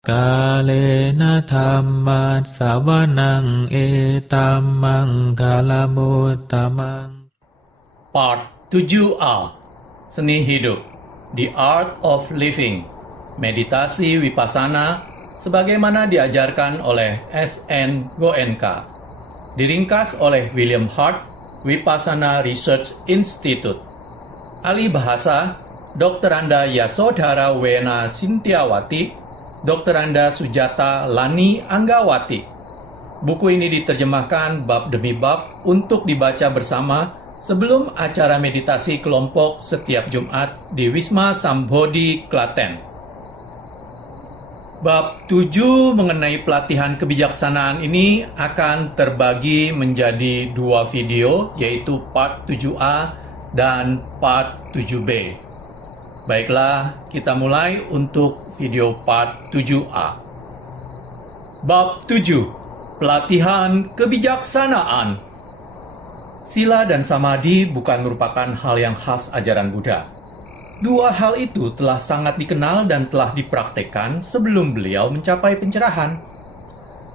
Kalena dhammat savanang etammang kalamutamang. Part 7a, Seni Hidup, The Art of Living, Meditasi Vipassana, sebagaimana diajarkan oleh S.N. Goenka. Diringkas oleh William Hart, Vipassana Research Institute. Ahli bahasa, Dr. Anda Yasodhara Wena Sintiawati, Dr. Anda Sujata Lani Anggawati. Buku ini diterjemahkan bab demi bab untuk dibaca bersama sebelum acara meditasi kelompok setiap Jumat di Wisma Sambodhi, Klaten. Bab 7 mengenai pelatihan kebijaksanaan ini akan terbagi menjadi 2 video, yaitu part 7a dan part 7b. Baiklah, kita mulai untuk video part 7a. Bab 7, Pelatihan Kebijaksanaan. Sila dan samadhi bukan merupakan hal yang khas ajaran Buddha. Dua hal itu telah sangat dikenal dan telah dipraktekkan sebelum beliau mencapai pencerahan.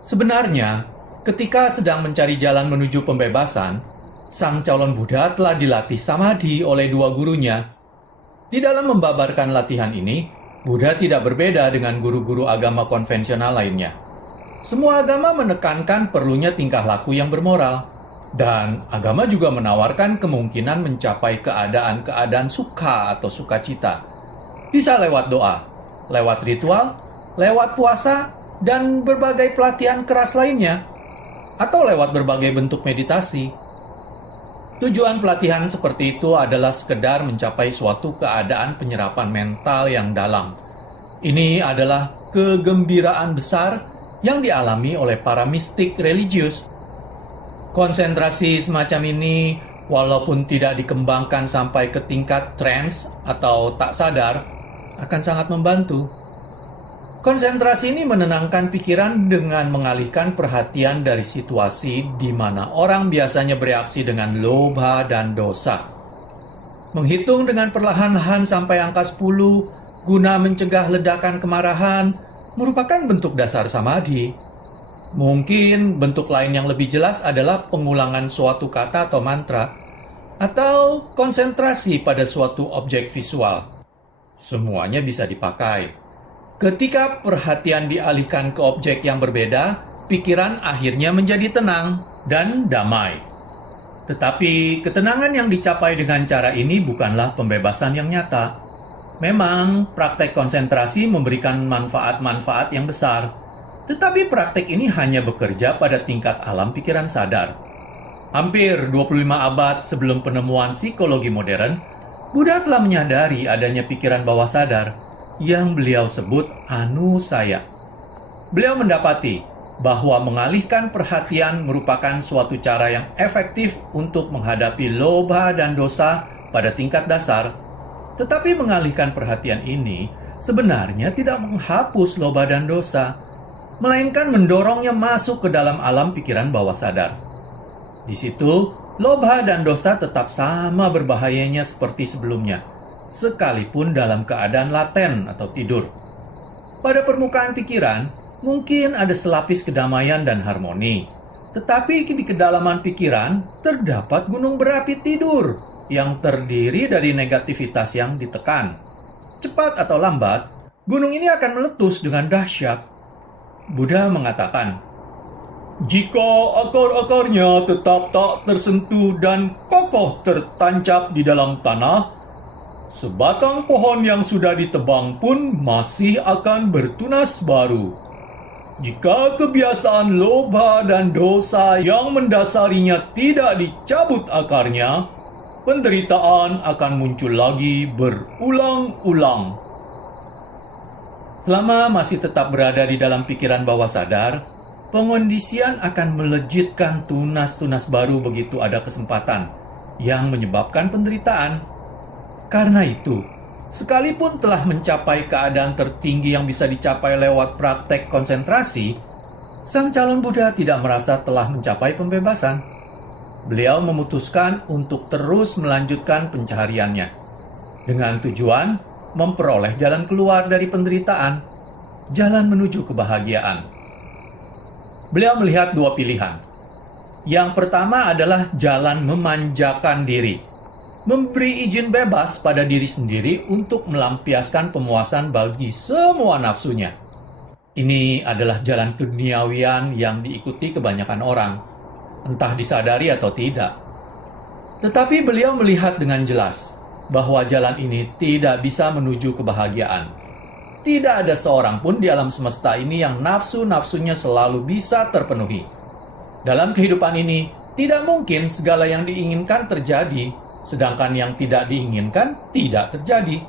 Sebenarnya, ketika sedang mencari jalan menuju pembebasan, sang calon Buddha telah dilatih samadhi oleh 2 gurunya. Di dalam membabarkan latihan ini, Buddha tidak berbeda dengan guru-guru agama konvensional lainnya. Semua agama menekankan perlunya tingkah laku yang bermoral. Dan agama juga menawarkan kemungkinan mencapai keadaan-keadaan sukha atau sukacita. Bisa lewat doa, lewat ritual, lewat puasa, dan berbagai pelatihan keras lainnya. Atau lewat berbagai bentuk meditasi. Tujuan pelatihan seperti itu adalah sekedar mencapai suatu keadaan penyerapan mental yang dalam. Ini adalah kegembiraan besar yang dialami oleh para mistik religius. Konsentrasi semacam ini, walaupun tidak dikembangkan sampai ke tingkat trance atau tak sadar, akan sangat membantu. Konsentrasi ini menenangkan pikiran dengan mengalihkan perhatian dari situasi di mana orang biasanya bereaksi dengan lobha dan dosa. Menghitung dengan perlahan-lahan sampai angka 10 guna mencegah ledakan kemarahan merupakan bentuk dasar samadhi. Mungkin bentuk lain yang lebih jelas adalah pengulangan suatu kata atau mantra, atau konsentrasi pada suatu objek visual. Semuanya bisa dipakai. Ketika perhatian dialihkan ke objek yang berbeda, pikiran akhirnya menjadi tenang dan damai. Tetapi ketenangan yang dicapai dengan cara ini bukanlah pembebasan yang nyata. Memang praktek konsentrasi memberikan manfaat-manfaat yang besar. Tetapi praktek ini hanya bekerja pada tingkat alam pikiran sadar. Hampir 25 abad sebelum penemuan psikologi modern, Buddha telah menyadari adanya pikiran bawah sadar yang beliau sebut anusaya. Beliau mendapati bahwa mengalihkan perhatian merupakan suatu cara yang efektif untuk menghadapi lobha dan dosa pada tingkat dasar. Tetapi mengalihkan perhatian ini sebenarnya tidak menghapus lobha dan dosa, melainkan mendorongnya masuk ke dalam alam pikiran bawah sadar. Di situ, lobha dan dosa tetap sama berbahayanya seperti sebelumnya, sekalipun dalam keadaan laten atau tidur. Pada permukaan pikiran, mungkin ada selapis kedamaian dan harmoni. Tetapi di kedalaman pikiran, terdapat gunung berapi tidur yang terdiri dari negativitas yang ditekan. Cepat atau lambat, gunung ini akan meletus dengan dahsyat. Buddha mengatakan, jika akar-akarnya tetap tak tersentuh dan kokoh tertancap di dalam tanah, sebatang pohon yang sudah ditebang pun masih akan bertunas baru. Jika kebiasaan lobha dan dosa yang mendasarinya tidak dicabut akarnya, penderitaan akan muncul lagi berulang-ulang. Selama masih tetap berada di dalam pikiran bawah sadar, pengondisian akan melejitkan tunas-tunas baru begitu ada kesempatan yang menyebabkan penderitaan. Karena itu, sekalipun telah mencapai keadaan tertinggi yang bisa dicapai lewat praktek konsentrasi, sang calon Buddha tidak merasa telah mencapai pembebasan. Beliau memutuskan untuk terus melanjutkan pencahariannya dengan tujuan memperoleh jalan keluar dari penderitaan. jalan menuju kebahagiaan. Beliau melihat dua pilihan. Yang pertama adalah jalan memanjakan diri, memberi izin bebas pada diri sendiri untuk melampiaskan pemuasan bagi semua nafsunya. Ini adalah jalan keduniawian yang diikuti kebanyakan orang, entah disadari atau tidak. Tetapi beliau melihat dengan jelas bahwa jalan ini tidak bisa menuju kebahagiaan. Tidak ada seorang pun di alam semesta ini yang nafsu-nafsunya selalu bisa terpenuhi. Dalam kehidupan ini, tidak mungkin segala yang diinginkan terjadi, sedangkan yang tidak diinginkan tidak terjadi.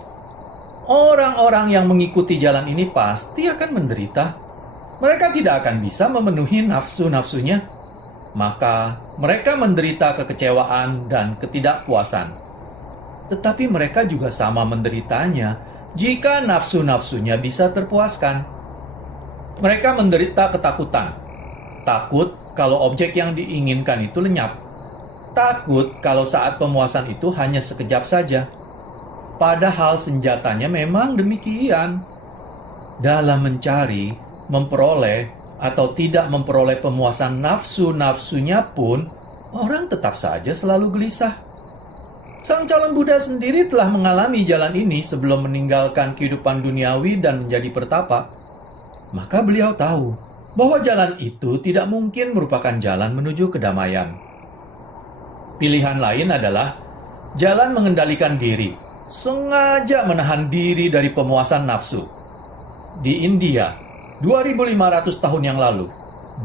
Orang-orang yang mengikuti jalan ini pasti akan menderita. Mereka tidak akan bisa memenuhi nafsu-nafsunya. Maka mereka menderita kekecewaan dan ketidakpuasan. Tetapi mereka juga sama menderitanya jika nafsu-nafsunya bisa terpuaskan. Mereka menderita ketakutan. Takut kalau objek yang diinginkan itu lenyap. Takut kalau saat pemuasan itu hanya sekejap saja. Padahal senjatanya memang demikian. Dalam mencari, memperoleh, atau tidak memperoleh pemuasan nafsu-nafsunya pun, orang tetap saja selalu gelisah. Sang calon Buddha sendiri telah mengalami jalan ini sebelum meninggalkan kehidupan duniawi dan menjadi pertapa. Maka beliau tahu bahwa jalan itu tidak mungkin merupakan jalan menuju kedamaian. Pilihan lain adalah jalan mengendalikan diri, sengaja menahan diri dari pemuasan nafsu. Di India, 2500 tahun yang lalu,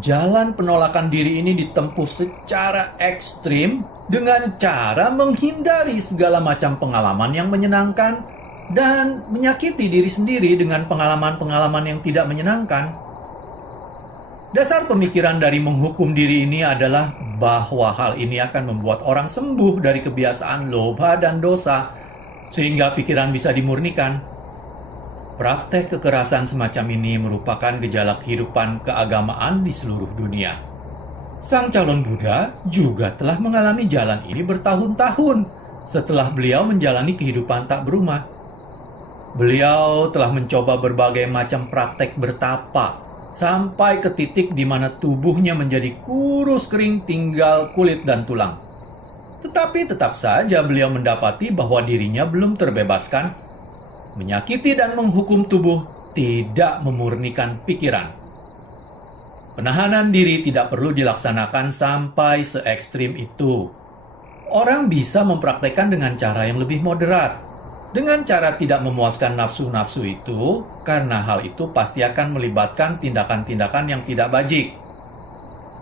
jalan penolakan diri ini ditempuh secara ekstrim dengan cara menghindari segala macam pengalaman yang menyenangkan dan menyakiti diri sendiri dengan pengalaman-pengalaman yang tidak menyenangkan. Dasar pemikiran dari menghukum diri ini adalah bahwa hal ini akan membuat orang sembuh dari kebiasaan loba dan dosa, sehingga pikiran bisa dimurnikan. Praktek kekerasan semacam ini merupakan gejala kehidupan keagamaan di seluruh dunia. Sang calon Buddha juga telah mengalami jalan ini bertahun-tahun setelah beliau menjalani kehidupan tak berumah. Beliau telah mencoba berbagai macam praktek bertapa, sampai ke titik di mana tubuhnya menjadi kurus kering tinggal kulit dan tulang. Tetapi tetap saja beliau mendapati bahwa dirinya belum terbebaskan. Menyakiti dan menghukum tubuh tidak memurnikan pikiran. Penahanan diri tidak perlu dilaksanakan sampai se ekstrim itu. Orang bisa mempraktekkan dengan cara yang lebih moderat, dengan cara tidak memuaskan nafsu-nafsu itu, karena hal itu pasti akan melibatkan tindakan-tindakan yang tidak bajik.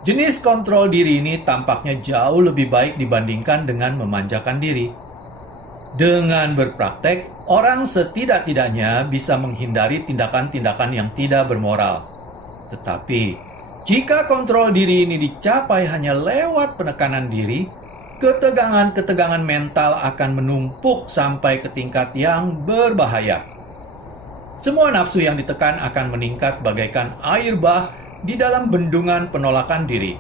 Jenis kontrol diri ini tampaknya jauh lebih baik dibandingkan dengan memanjakan diri. Dengan berpraktek, orang setidak-tidaknya bisa menghindari tindakan-tindakan yang tidak bermoral. Tetapi, jika kontrol diri ini dicapai hanya lewat penekanan diri, ketegangan-ketegangan mental akan menumpuk sampai ke tingkat yang berbahaya. Semua nafsu yang ditekan akan meningkat bagaikan air bah di dalam bendungan penolakan diri.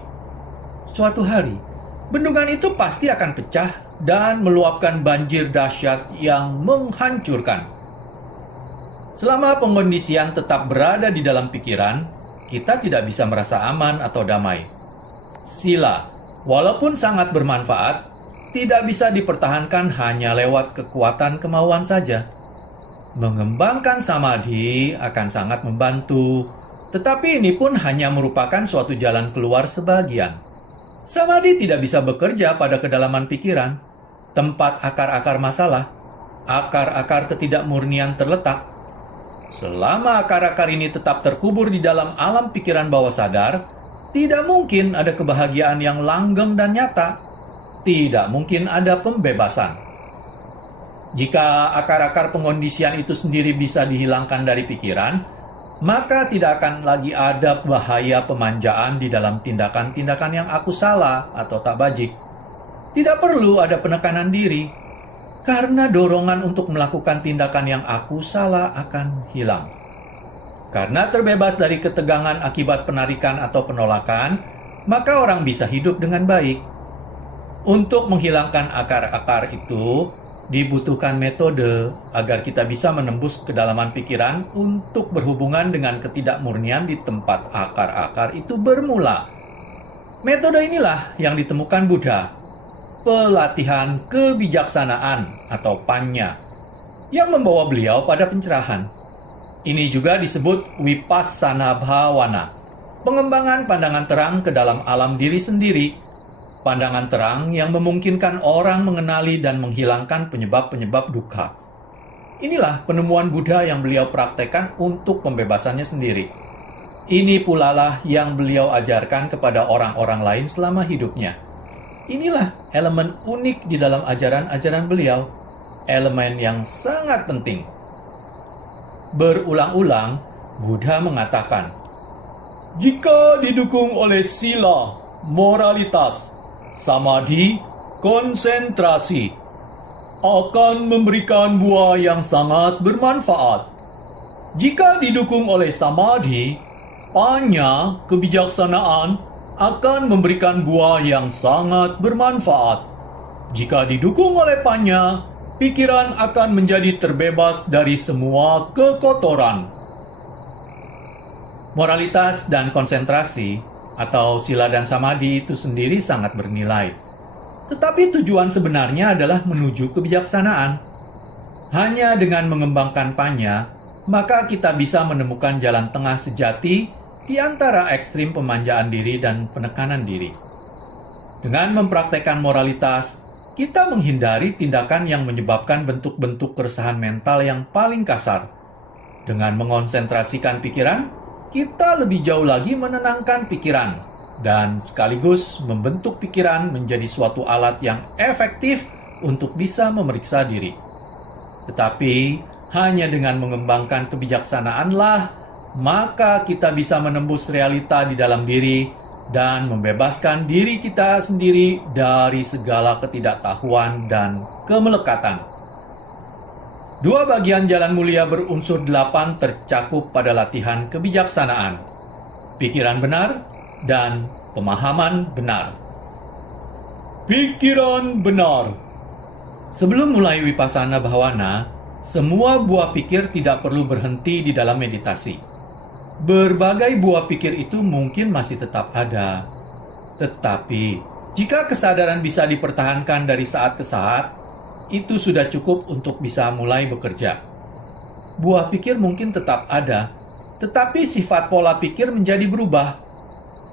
Suatu hari, bendungan itu pasti akan pecah dan meluapkan banjir dahsyat yang menghancurkan. Selama pengkondisian tetap berada di dalam pikiran, kita tidak bisa merasa aman atau damai. Sila, walaupun sangat bermanfaat, tidak bisa dipertahankan hanya lewat kekuatan kemauan saja. Mengembangkan samadhi akan sangat membantu, tetapi ini pun hanya merupakan suatu jalan keluar sebagian. Samadhi tidak bisa bekerja pada kedalaman pikiran, tempat akar-akar masalah, akar-akar ketidakmurnian terletak. Selama akar-akar ini tetap terkubur di dalam alam pikiran bawah sadar, tidak mungkin ada kebahagiaan yang langgeng dan nyata. Tidak mungkin ada pembebasan. Jika akar-akar pengkondisian itu sendiri bisa dihilangkan dari pikiran, maka tidak akan lagi ada bahaya pemanjaan di dalam tindakan-tindakan yang aku salah atau tak bajik. Tidak perlu ada penekanan diri, karena dorongan untuk melakukan tindakan yang aku salah akan hilang. Karena terbebas dari ketegangan akibat penarikan atau penolakan, maka orang bisa hidup dengan baik. Untuk menghilangkan akar-akar itu, Dibutuhkan metode agar kita bisa menembus kedalaman pikiran untuk berhubungan dengan ketidakmurnian di tempat akar-akar itu bermula. Metode inilah yang ditemukan Buddha, pelatihan kebijaksanaan atau panya, yang membawa beliau pada pencerahan. Ini juga disebut Vipassana Bhavana, pengembangan pandangan terang ke dalam alam diri sendiri. Pandangan terang yang memungkinkan orang mengenali dan menghilangkan penyebab-penyebab duka. Inilah penemuan Buddha yang beliau praktekkan untuk pembebasannya sendiri. Ini pula lah yang beliau ajarkan kepada orang-orang lain selama hidupnya. Inilah elemen unik di dalam ajaran-ajaran beliau, elemen yang sangat penting. Berulang-ulang, Buddha mengatakan, jika didukung oleh sila, moralitas, samadhi, konsentrasi, akan memberikan buah yang sangat bermanfaat. Jika didukung oleh samadhi, panya, kebijaksanaan, akan memberikan buah yang sangat bermanfaat. Jika didukung oleh panya, pikiran akan menjadi terbebas dari semua kekotoran. Moralitas dan konsentrasi atau sila dan samadhi itu sendiri sangat bernilai. Tetapi tujuan sebenarnya adalah menuju kebijaksanaan. Hanya dengan mengembangkan panya, maka kita bisa menemukan jalan tengah sejati di antara ekstrim pemanjaan diri dan penekanan diri. Dengan mempraktekkan moralitas, kita menghindari tindakan yang menyebabkan bentuk-bentuk keresahan mental yang paling kasar. Dengan mengonsentrasikan pikiran, kita lebih jauh lagi menenangkan pikiran dan sekaligus membentuk pikiran menjadi suatu alat yang efektif untuk bisa memeriksa diri. Tetapi hanya dengan mengembangkan kebijaksanaanlah maka kita bisa menembus realita di dalam diri dan membebaskan diri kita sendiri dari segala ketidaktahuan dan kemelekatan. Dua bagian jalan mulia berunsur 8 tercakup pada latihan kebijaksanaan, pikiran benar dan pemahaman benar. Pikiran benar. Sebelum mulai Vipassana Bhavana, semua buah pikir tidak perlu berhenti di dalam meditasi. Berbagai buah pikir itu mungkin masih tetap ada. Tetapi, jika kesadaran bisa dipertahankan dari saat ke saat, itu sudah cukup untuk bisa mulai bekerja. Buah pikir mungkin tetap ada, tetapi sifat pola pikir menjadi berubah.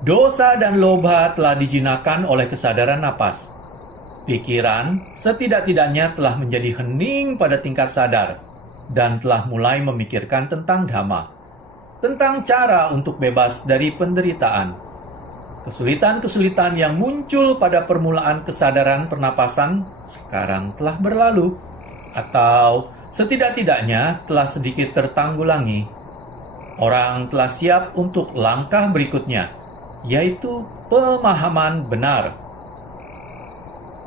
Dosa dan lobha telah dijinakan oleh kesadaran napas. Pikiran setidak-tidaknya telah menjadi hening pada tingkat sadar dan telah mulai memikirkan tentang dhamma, tentang cara untuk bebas dari penderitaan. Kesulitan-kesulitan yang muncul pada permulaan kesadaran pernapasan sekarang telah berlalu, atau setidak-tidaknya telah sedikit tertanggulangi. Orang telah siap untuk langkah berikutnya, yaitu pemahaman benar.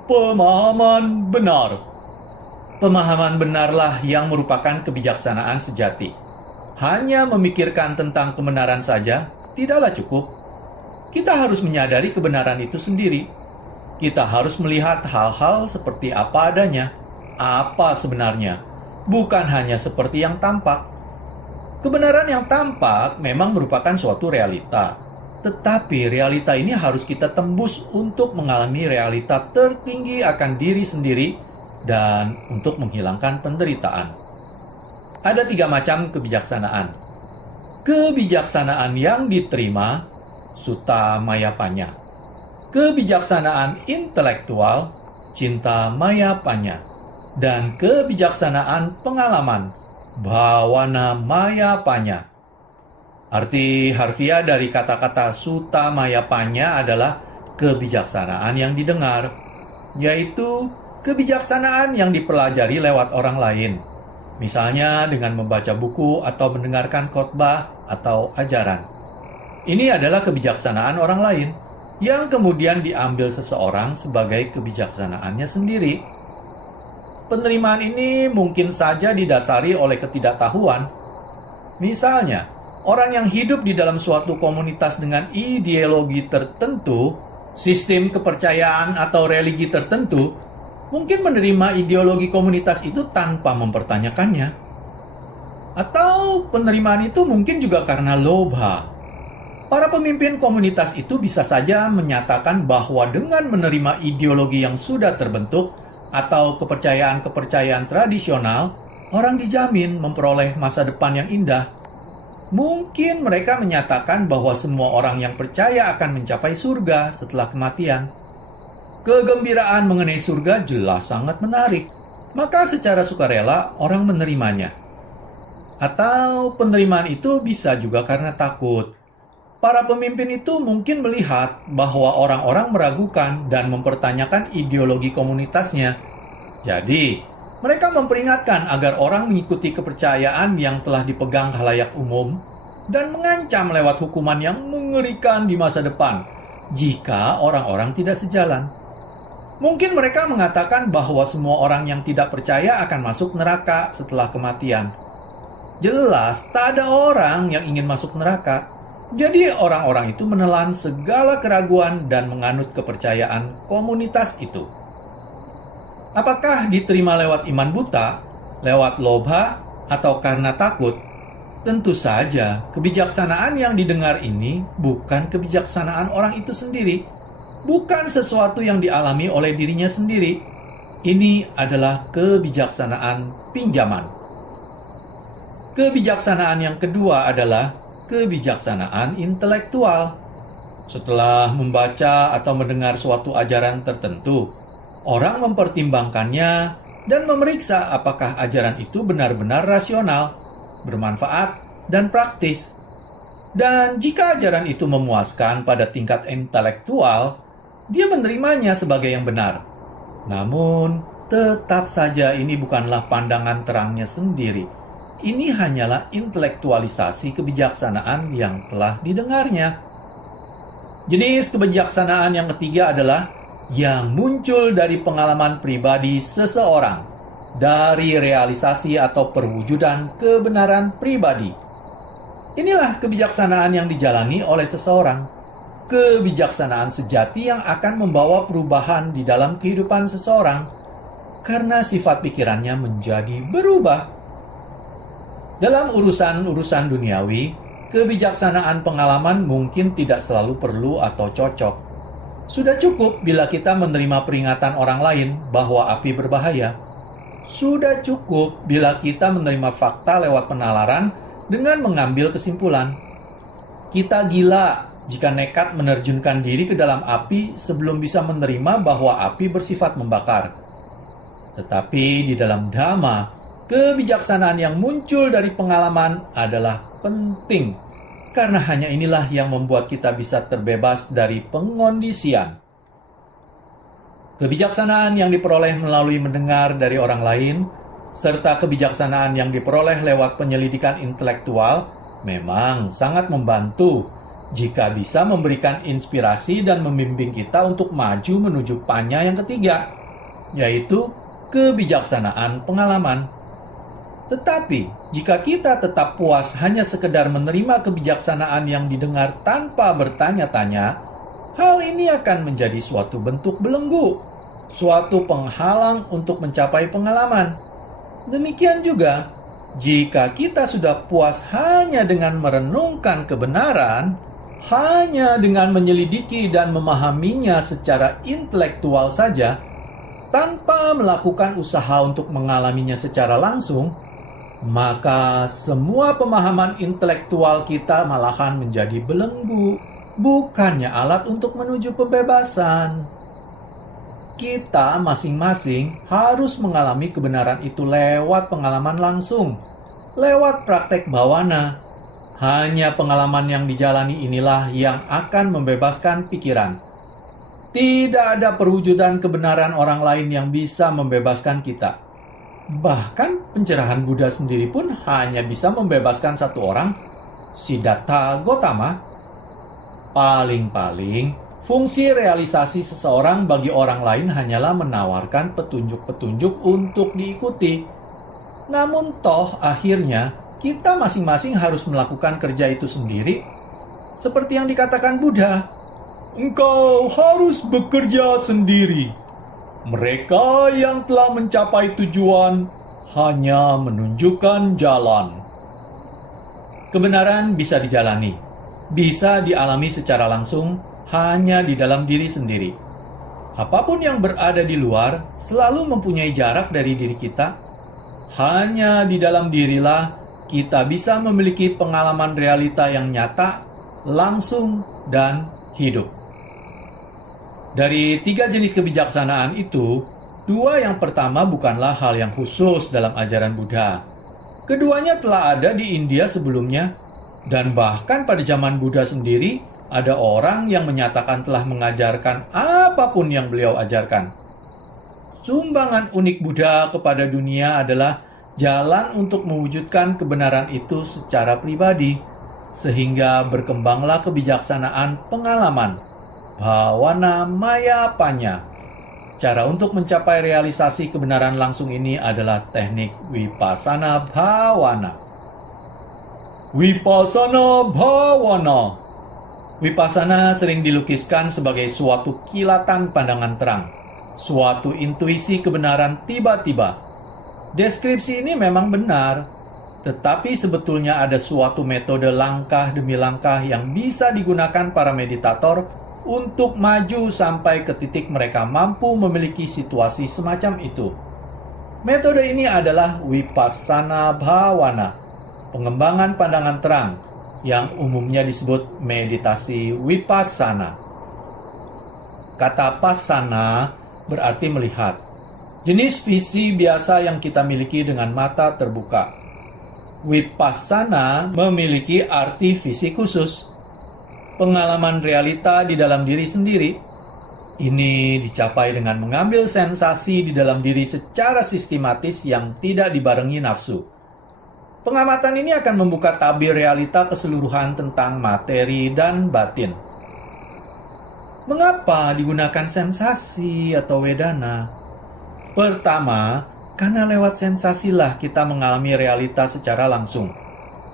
Pemahaman benar. Pemahaman benarlah yang merupakan kebijaksanaan sejati. Hanya memikirkan tentang kebenaran saja tidaklah cukup. Kita harus menyadari kebenaran itu sendiri. Kita harus melihat hal-hal seperti apa adanya, apa sebenarnya, bukan hanya seperti yang tampak. Kebenaran yang tampak memang merupakan suatu realita, tetapi realita ini harus kita tembus untuk mengalami realita tertinggi akan diri sendiri dan untuk menghilangkan penderitaan. Ada 3 macam kebijaksanaan. Kebijaksanaan yang diterima, Sutta Maya Panya. Kebijaksanaan intelektual, Cinta Maya Panya. Dan kebijaksanaan pengalaman, Bhavana Maya Panya. Arti harfiah dari kata-kata Sutta Maya Panya adalah kebijaksanaan yang didengar, yaitu kebijaksanaan yang dipelajari lewat orang lain. Misalnya dengan membaca buku atau mendengarkan khotbah atau ajaran. Ini adalah kebijaksanaan orang lain yang kemudian diambil seseorang sebagai kebijaksanaannya sendiri. Penerimaan ini mungkin saja didasari oleh ketidaktahuan. Misalnya, orang yang hidup di dalam suatu komunitas dengan ideologi tertentu, sistem kepercayaan atau religi tertentu, mungkin menerima ideologi komunitas itu tanpa mempertanyakannya. Atau penerimaan itu mungkin juga karena lobha. Para pemimpin komunitas itu bisa saja menyatakan bahwa dengan menerima ideologi yang sudah terbentuk atau kepercayaan-kepercayaan tradisional, orang dijamin memperoleh masa depan yang indah. Mungkin mereka menyatakan bahwa semua orang yang percaya akan mencapai surga setelah kematian. Kegembiraan mengenai surga jelas sangat menarik, maka secara sukarela orang menerimanya. Atau penerimaan itu bisa juga karena takut. Para pemimpin itu mungkin melihat bahwa orang-orang meragukan dan mempertanyakan ideologi komunitasnya. Jadi, mereka memperingatkan agar orang mengikuti kepercayaan yang telah dipegang khalayak umum dan mengancam lewat hukuman yang mengerikan di masa depan jika orang-orang tidak sejalan. Mungkin mereka mengatakan bahwa semua orang yang tidak percaya akan masuk neraka setelah kematian. Jelas, tak ada orang yang ingin masuk neraka. Jadi orang-orang itu menelan segala keraguan dan menganut kepercayaan komunitas itu. Apakah diterima lewat iman buta, lewat lobha, atau karena takut? Tentu saja, kebijaksanaan yang didengar ini bukan kebijaksanaan orang itu sendiri, bukan sesuatu yang dialami oleh dirinya sendiri. Ini adalah kebijaksanaan pinjaman. Kebijaksanaan yang kedua adalah kebijaksanaan intelektual. Setelah membaca atau mendengar suatu ajaran tertentu, orang mempertimbangkannya dan memeriksa apakah ajaran itu benar-benar rasional, bermanfaat, dan praktis. Dan jika ajaran itu memuaskan pada tingkat intelektual, dia menerimanya sebagai yang benar. Namun, tetap saja ini bukanlah pandangan terangnya sendiri. Ini hanyalah intelektualisasi kebijaksanaan yang telah didengarnya. Jenis kebijaksanaan yang ketiga adalah yang muncul dari pengalaman pribadi seseorang, dari realisasi atau perwujudan kebenaran pribadi. Inilah kebijaksanaan yang dijalani oleh seseorang, kebijaksanaan sejati yang akan membawa perubahan di dalam kehidupan seseorang, karena sifat pikirannya menjadi berubah. Dalam urusan-urusan duniawi, kebijaksanaan pengalaman mungkin tidak selalu perlu atau cocok. Sudah cukup bila kita menerima peringatan orang lain bahwa api berbahaya. Sudah cukup bila kita menerima fakta lewat penalaran dengan mengambil kesimpulan. Kita gila jika nekat menerjunkan diri ke dalam api sebelum bisa menerima bahwa api bersifat membakar. Tetapi di dalam Dhamma, kebijaksanaan yang muncul dari pengalaman adalah penting, karena hanya inilah yang membuat kita bisa terbebas dari pengondisian. Kebijaksanaan yang diperoleh melalui mendengar dari orang lain, serta kebijaksanaan yang diperoleh lewat penyelidikan intelektual, memang sangat membantu jika bisa memberikan inspirasi dan membimbing kita untuk maju menuju panya yang ketiga, yaitu kebijaksanaan pengalaman. Tetapi, jika kita tetap puas hanya sekedar menerima kebijaksanaan yang didengar tanpa bertanya-tanya, hal ini akan menjadi suatu bentuk belenggu, suatu penghalang untuk mencapai pengalaman. Demikian juga, jika kita sudah puas hanya dengan merenungkan kebenaran, hanya dengan menyelidiki dan memahaminya secara intelektual saja, tanpa melakukan usaha untuk mengalaminya secara langsung, maka semua pemahaman intelektual kita malahan menjadi belenggu, bukannya alat untuk menuju pembebasan. Kita masing-masing harus mengalami kebenaran itu lewat pengalaman langsung, lewat praktek bawana. Hanya pengalaman yang dijalani inilah yang akan membebaskan pikiran. Tidak ada perwujudan kebenaran orang lain yang bisa membebaskan kita. Bahkan pencerahan Buddha sendiri pun hanya bisa membebaskan satu orang, Siddhartha Gautama. Paling-paling, fungsi realisasi seseorang bagi orang lain hanyalah menawarkan petunjuk-petunjuk untuk diikuti. Namun toh akhirnya, kita masing-masing harus melakukan kerja itu sendiri. Seperti yang dikatakan Buddha, engkau harus bekerja sendiri. Mereka yang telah mencapai tujuan hanya menunjukkan jalan. Kebenaran bisa dijalani, bisa dialami secara langsung hanya di dalam diri sendiri. Apapun yang berada di luar selalu mempunyai jarak dari diri kita. Hanya di dalam dirilah kita bisa memiliki pengalaman realita yang nyata, langsung, dan hidup. Dari 3 jenis kebijaksanaan itu, 2 yang pertama bukanlah hal yang khusus dalam ajaran Buddha. Keduanya telah ada di India sebelumnya, dan bahkan pada zaman Buddha sendiri, ada orang yang menyatakan telah mengajarkan apapun yang beliau ajarkan. Sumbangan unik Buddha kepada dunia adalah jalan untuk mewujudkan kebenaran itu secara pribadi, sehingga berkembanglah kebijaksanaan pengalaman, bhawana maya panya. Cara untuk mencapai realisasi kebenaran langsung ini adalah teknik Vipassana Bhavana. Vipassana Bhavana. Vipassana sering dilukiskan sebagai suatu kilatan pandangan terang, suatu intuisi kebenaran tiba-tiba. Deskripsi ini memang benar, tetapi sebetulnya ada suatu metode langkah demi langkah yang bisa digunakan para meditator untuk maju sampai ke titik mereka mampu memiliki situasi semacam itu. Metode ini adalah Vipassana Bhavana, pengembangan pandangan terang, yang umumnya disebut meditasi Vipassana. Kata passana berarti melihat. Jenis visi biasa yang kita miliki dengan mata terbuka. Vipassana memiliki arti visi khusus, pengalaman realita di dalam diri sendiri. Ini dicapai dengan mengambil sensasi di dalam diri secara sistematis yang tidak dibarengi nafsu. Pengamatan ini akan membuka tabir realita keseluruhan tentang materi dan batin. Mengapa digunakan sensasi atau wedana? Pertama, karena lewat sensasilah kita mengalami realita secara langsung.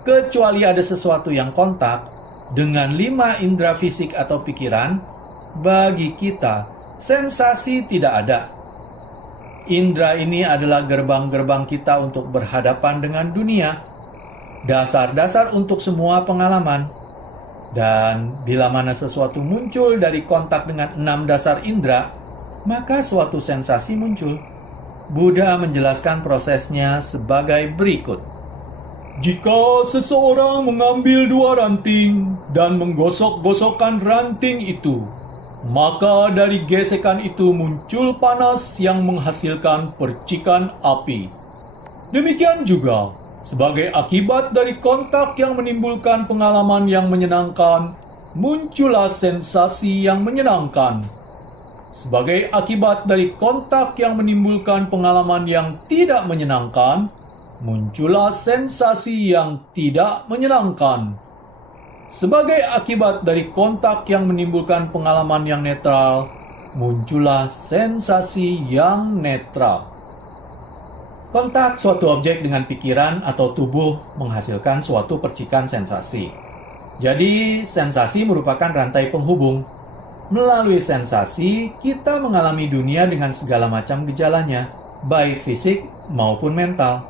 Kecuali ada sesuatu yang kontak dengan 5 indera fisik atau pikiran, bagi kita sensasi tidak ada. Indera ini adalah gerbang-gerbang kita untuk berhadapan dengan dunia, dasar-dasar untuk semua pengalaman. Dan bila mana sesuatu muncul dari kontak dengan 6 dasar indera, maka suatu sensasi muncul. Buddha menjelaskan prosesnya sebagai berikut. Jika seseorang mengambil 2 ranting dan menggosok-gosokkan ranting itu, maka dari gesekan itu muncul panas yang menghasilkan percikan api. Demikian juga, sebagai akibat dari kontak yang menimbulkan pengalaman yang menyenangkan, muncullah sensasi yang menyenangkan. Sebagai akibat dari kontak yang menimbulkan pengalaman yang tidak menyenangkan, muncullah sensasi yang tidak menyenangkan. Sebagai akibat dari kontak yang menimbulkan pengalaman yang netral, muncullah sensasi yang netral. Kontak suatu objek dengan pikiran atau tubuh menghasilkan suatu percikan sensasi. Jadi, sensasi merupakan rantai penghubung. Melalui sensasi, kita mengalami dunia dengan segala macam gejalanya, baik fisik maupun mental.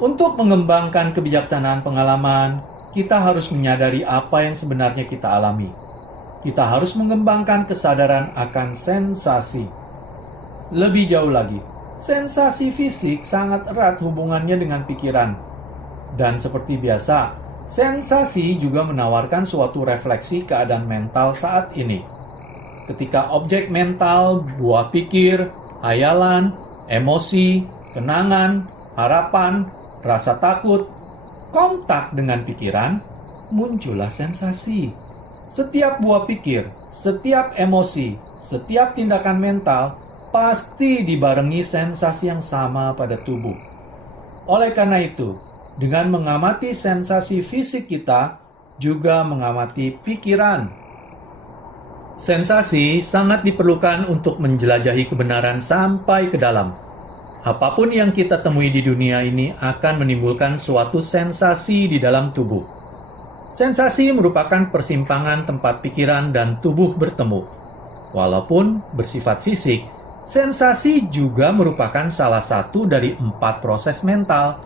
Untuk mengembangkan kebijaksanaan pengalaman, kita harus menyadari apa yang sebenarnya kita alami. Kita harus mengembangkan kesadaran akan sensasi. Lebih jauh lagi, sensasi fisik sangat erat hubungannya dengan pikiran. Dan seperti biasa, sensasi juga menawarkan suatu refleksi keadaan mental saat ini. Ketika objek mental, buah pikir, hayalan, emosi, kenangan, harapan, rasa takut, kontak dengan pikiran, muncullah sensasi. Setiap buah pikir, setiap emosi, setiap tindakan mental pasti dibarengi sensasi yang sama pada tubuh. Oleh karena itu, dengan mengamati sensasi fisik kita, juga mengamati pikiran. Sensasi sangat diperlukan untuk menjelajahi kebenaran sampai ke dalam. Apapun yang kita temui di dunia ini akan menimbulkan suatu sensasi di dalam tubuh. Sensasi merupakan persimpangan tempat pikiran dan tubuh bertemu. Walaupun bersifat fisik, Sensasi juga merupakan salah satu dari 4 proses mental.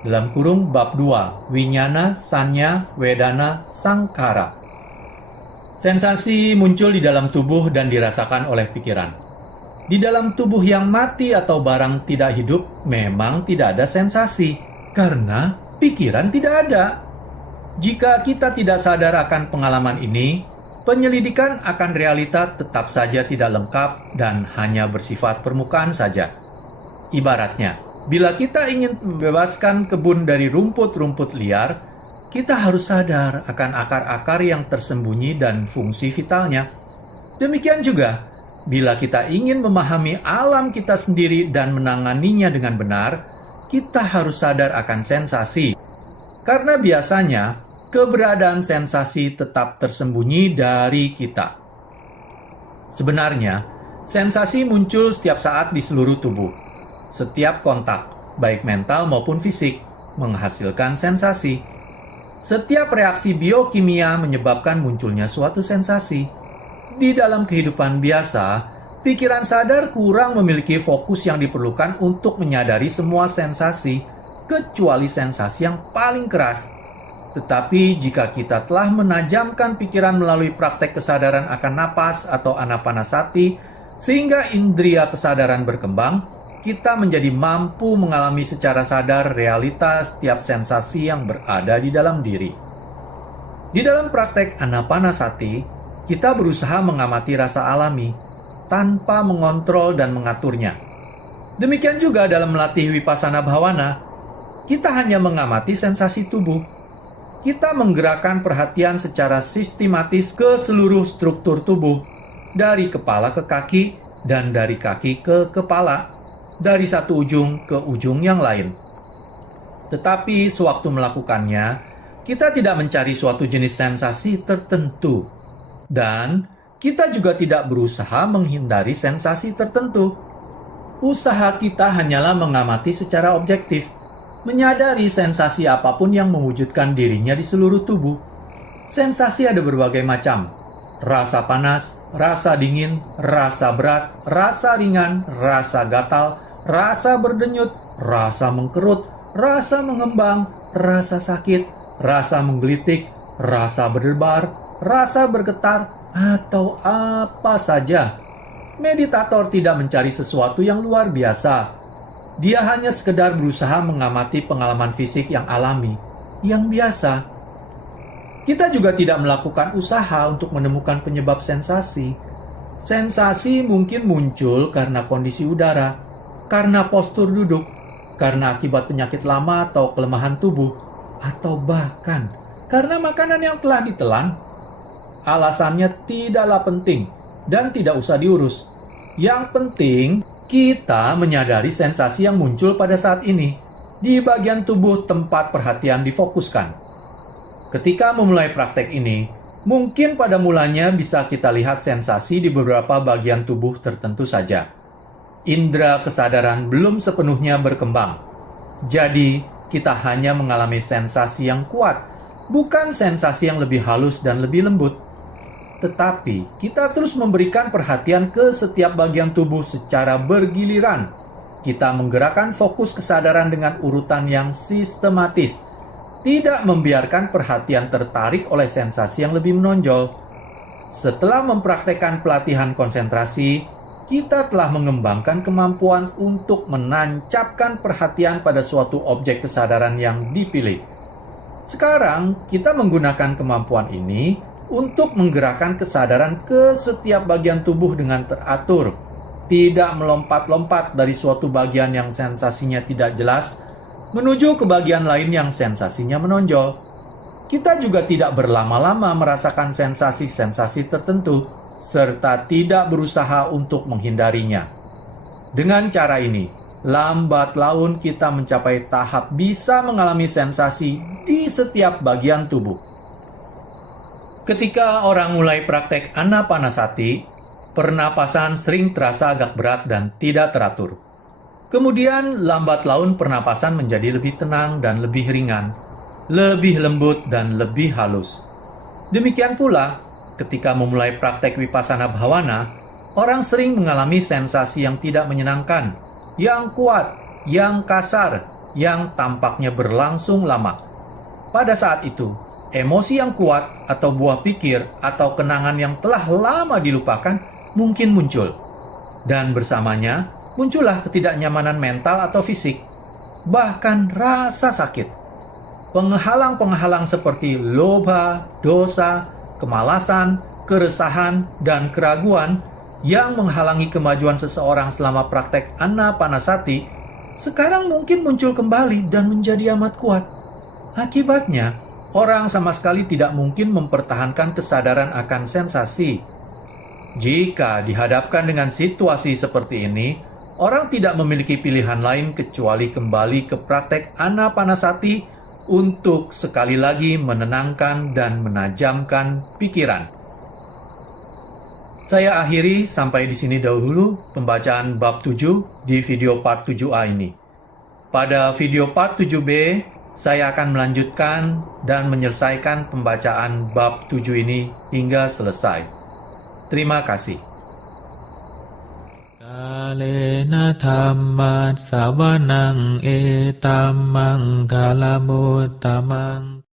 Dalam kurung bab 2, Winyana, Sanya, Wedana, Sangkara. Sensasi muncul di dalam tubuh dan dirasakan oleh pikiran. Di dalam tubuh yang mati atau barang tidak hidup memang tidak ada sensasi, karena pikiran tidak ada. Jika kita tidak sadar akan pengalaman ini, penyelidikan akan realita tetap saja tidak lengkap dan hanya bersifat permukaan saja. Ibaratnya, bila kita ingin membebaskan kebun dari rumput-rumput liar, kita harus sadar akan akar-akar yang tersembunyi dan fungsi vitalnya. Demikian juga, bila kita ingin memahami alam kita sendiri dan menanganinya dengan benar, kita harus sadar akan sensasi. Karena biasanya, keberadaan sensasi tetap tersembunyi dari kita. Sebenarnya, sensasi muncul setiap saat di seluruh tubuh. Setiap kontak, baik mental maupun fisik, menghasilkan sensasi. Setiap reaksi biokimia menyebabkan munculnya suatu sensasi. Di dalam kehidupan biasa, pikiran sadar kurang memiliki fokus yang diperlukan untuk menyadari semua sensasi, kecuali sensasi yang paling keras. Tetapi jika kita telah menajamkan pikiran melalui praktek kesadaran akan napas atau anapanasati, sehingga indria kesadaran berkembang, kita menjadi mampu mengalami secara sadar realitas setiap sensasi yang berada di dalam diri. Di dalam praktek anapanasati, kita berusaha mengamati rasa alami, tanpa mengontrol dan mengaturnya. Demikian juga dalam melatih Vipassana Bhavana, kita hanya mengamati sensasi tubuh. Kita menggerakkan perhatian secara sistematis ke seluruh struktur tubuh, dari kepala ke kaki dan dari kaki ke kepala, dari satu ujung ke ujung yang lain. Tetapi sewaktu melakukannya, kita tidak mencari suatu jenis sensasi tertentu, dan kita juga tidak berusaha menghindari sensasi tertentu. Usaha kita hanyalah mengamati secara objektif, menyadari sensasi apapun yang mewujudkan dirinya di seluruh tubuh. Sensasi ada berbagai macam. Rasa panas, rasa dingin, rasa berat, rasa ringan, rasa gatal, rasa berdenyut, rasa mengkerut, rasa mengembang, rasa sakit, rasa menggelitik, rasa berdebar, rasa bergetar, atau apa saja. Meditator tidak mencari sesuatu yang luar biasa. Dia hanya sekedar berusaha mengamati pengalaman fisik yang alami, yang biasa. Kita juga tidak melakukan usaha untuk menemukan penyebab sensasi. Sensasi mungkin muncul karena kondisi udara, karena postur duduk, karena akibat penyakit lama atau kelemahan tubuh, atau bahkan karena makanan yang telah ditelan. Alasannya tidaklah penting dan tidak usah diurus. Yang penting, kita menyadari sensasi yang muncul pada saat ini di bagian tubuh tempat perhatian difokuskan. Ketika memulai praktek ini, mungkin pada mulanya bisa kita lihat sensasi di beberapa bagian tubuh tertentu saja. Indera kesadaran belum sepenuhnya berkembang. Jadi, kita hanya mengalami sensasi yang kuat, bukan sensasi yang lebih halus dan lebih lembut. Tetapi, kita terus memberikan perhatian ke setiap bagian tubuh secara bergiliran. Kita menggerakkan fokus kesadaran dengan urutan yang sistematis, tidak membiarkan perhatian tertarik oleh sensasi yang lebih menonjol. Setelah mempraktekkan pelatihan konsentrasi, kita telah mengembangkan kemampuan untuk menancapkan perhatian pada suatu objek kesadaran yang dipilih. Sekarang, kita menggunakan kemampuan ini untuk menggerakkan kesadaran ke setiap bagian tubuh dengan teratur, tidak melompat-lompat dari suatu bagian yang sensasinya tidak jelas menuju ke bagian lain yang sensasinya menonjol. Kita juga tidak berlama-lama merasakan sensasi-sensasi tertentu, serta tidak berusaha untuk menghindarinya. Dengan cara ini, lambat laun kita mencapai tahap bisa mengalami sensasi di setiap bagian tubuh. Ketika orang mulai praktek anapanasati, pernapasan sering terasa agak berat dan tidak teratur. Kemudian lambat laun pernapasan menjadi lebih tenang dan lebih ringan, lebih lembut dan lebih halus. Demikian pula, ketika memulai praktek Vipassana Bhavana, Orang sering mengalami sensasi yang tidak menyenangkan, yang kuat, yang kasar, yang tampaknya berlangsung lama. Pada saat itu, emosi yang kuat atau buah pikir atau kenangan yang telah lama dilupakan mungkin muncul. Dan bersamanya, muncullah ketidaknyamanan mental atau fisik, bahkan rasa sakit. Penghalang-penghalang seperti loba, dosa, kemalasan, keresahan, dan keraguan yang menghalangi kemajuan seseorang selama praktek anapanasati sekarang mungkin muncul kembali dan menjadi amat kuat. Akibatnya, orang sama sekali tidak mungkin mempertahankan kesadaran akan sensasi. Jika dihadapkan dengan situasi seperti ini, orang tidak memiliki pilihan lain kecuali kembali ke praktek anapanasati untuk sekali lagi menenangkan dan menajamkan pikiran. Saya akhiri sampai di sini dahulu pembacaan bab 7 di video part 7a ini. Pada video part 7b, saya akan melanjutkan dan menyelesaikan pembacaan bab 7 ini hingga selesai. Terima kasih. Kalena dhammat savanang etammang kalamuttamaং